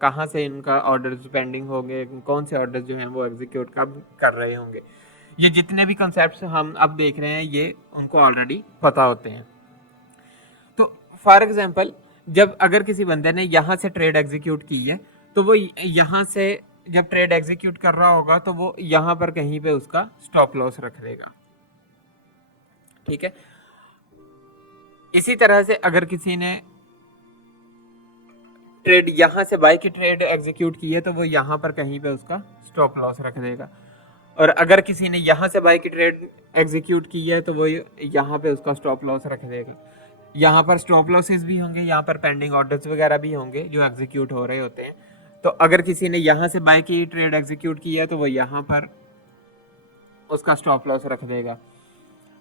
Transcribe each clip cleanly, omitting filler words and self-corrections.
कहाँ से इनका ऑर्डर्स पेंडिंग होंगे, कौन से ऑर्डर्स जो हैं वो एग्जीक्यूट कब कर रहे होंगे, ये जितने भी कंसेप्ट हम अब देख रहे हैं ये उनको ऑलरेडी पता होते हैं। तो फॉर एग्जांपल जब अगर किसी बंदे ने यहाँ से ट्रेड एग्जीक्यूट की है तो वो यहाँ से जब ट्रेड एग्जीक्यूट कर रहा होगा तो वो यहाँ पर कहीं पे उसका स्टॉप लॉस रख देगा, ठीक है। इसी तरह से अगर किसी ने ट्रेड यहाँ से बाय की ट्रेड एग्जीक्यूट की है तो वो यहाँ पर कहीं पे उसका स्टॉप लॉस रख देगा, और अगर किसी ने यहाँ से बाय की ट्रेड एग्जीक्यूट की है तो वो यहाँ पे उसका स्टॉप लॉस रख देगा। यहाँ पर स्टॉप लॉसेस भी होंगे, यहाँ पर पेंडिंग ऑर्डर्स वगैरह भी होंगे जो एग्जीक्यूट हो रहे होते हैं। तो अगर किसी ने यहाँ से बाय की ट्रेड एग्जीक्यूट की है तो वो यहाँ पर उसका स्टॉप लॉस रख देगा।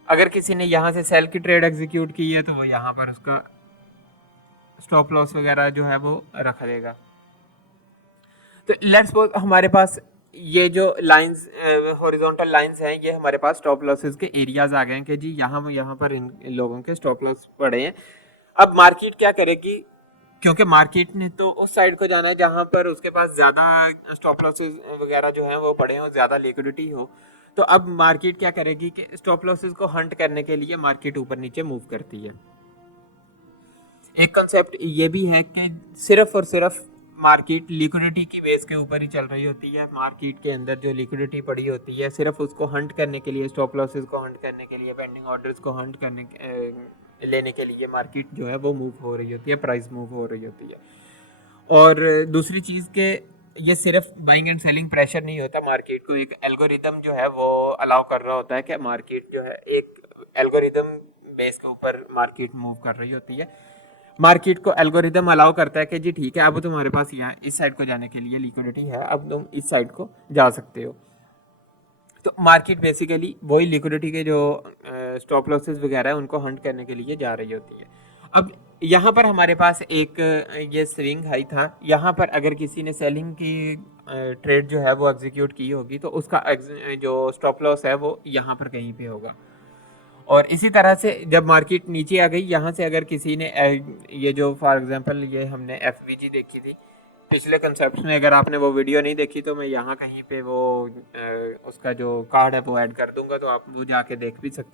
अगर किसी ने यहाँ से सेल की ट्रेड एग्जीक्यूट की है तो वो यहाँ पर उसका स्टॉप लॉस वगैरह जो है वो रख देगा। तो लेट्स सपोज हमारे पास ये जो लाइंस हॉरिजॉन्टल लाइंस हैं ये हमारे पास स्टॉप लॉसेस के एरियाज आ गए हैं कि जी यहाँ पर इन लोगों के स्टॉप लॉस पड़े हैं। अब मार्केट क्या करेगी, क्योंकि मार्केट ने तो उस साइड को जाना है जहाँ पर उसके पास ज़्यादा स्टॉप लॉसेस वगैरह जो हैं वो पड़े हों, ज़्यादा लिक्विडिटी हो। तो अब मार्केट क्या करेगी कि स्टॉप लॉसेस को हंट करने के लिए मार्केट ऊपर नीचे मूव करती है। एक कंसेप्ट ये भी है कि सिर्फ और सिर्फ मार्केट लिक्विडिटी की बेस के ऊपर ही चल रही होती है। मार्केट के अंदर जो लिक्विडिटी पड़ी होती है सिर्फ उसको हंट करने के लिए, स्टॉप लॉसेस को हंट करने के लिए, पेंडिंग ऑर्डर्स को हंट करने लेने के लिए मार्केट जो है वो मूव हो रही होती है, प्राइस मूव हो रही होती है। और दूसरी चीज़ के ये सिर्फ बाइंग एंड सेलिंग प्रेशर नहीं होता, मार्केट को एक एल्गोरिदम जो है वो अलाउ कर रहा होता है कि मार्केट जो है एक एल्गोरिदम बेस के ऊपर मार्केट मूव कर रही होती है। मार्केट को एल्गोरिदम अलाउ करता है कि जी ठीक है अब तुम्हारे पास यहाँ इस साइड को जाने के लिए लिक्विडिटी है, अब तुम इस साइड को जा सकते हो। तो मार्केट बेसिकली वही लिक्विडिटी के जो स्टॉप लॉसेस वगैरह है उनको हंट करने के लिए जा रही होती है। अब यहाँ पर हमारे पास एक ये स्विंग हाई था, यहाँ पर अगर किसी ने सेलिंग की ट्रेड जो है वो एग्जीक्यूट की होगी तो उसका जो स्टॉप लॉस है वो यहाँ पर कहीं पे होगा। और इसी तरह से जब मार्केट नीचे आ गई यहाँ से अगर किसी ने ये जो फॉर एग्जांपल ये हमने FVG देखी थी पिछले कंसेप्ट में, अगर आपने वो वीडियो नहीं देखी तो मैं यहाँ कहीं पे वो उसका जो कार्ड है वो ऐड कर दूंगा तो आप वो जाके देख भी सकते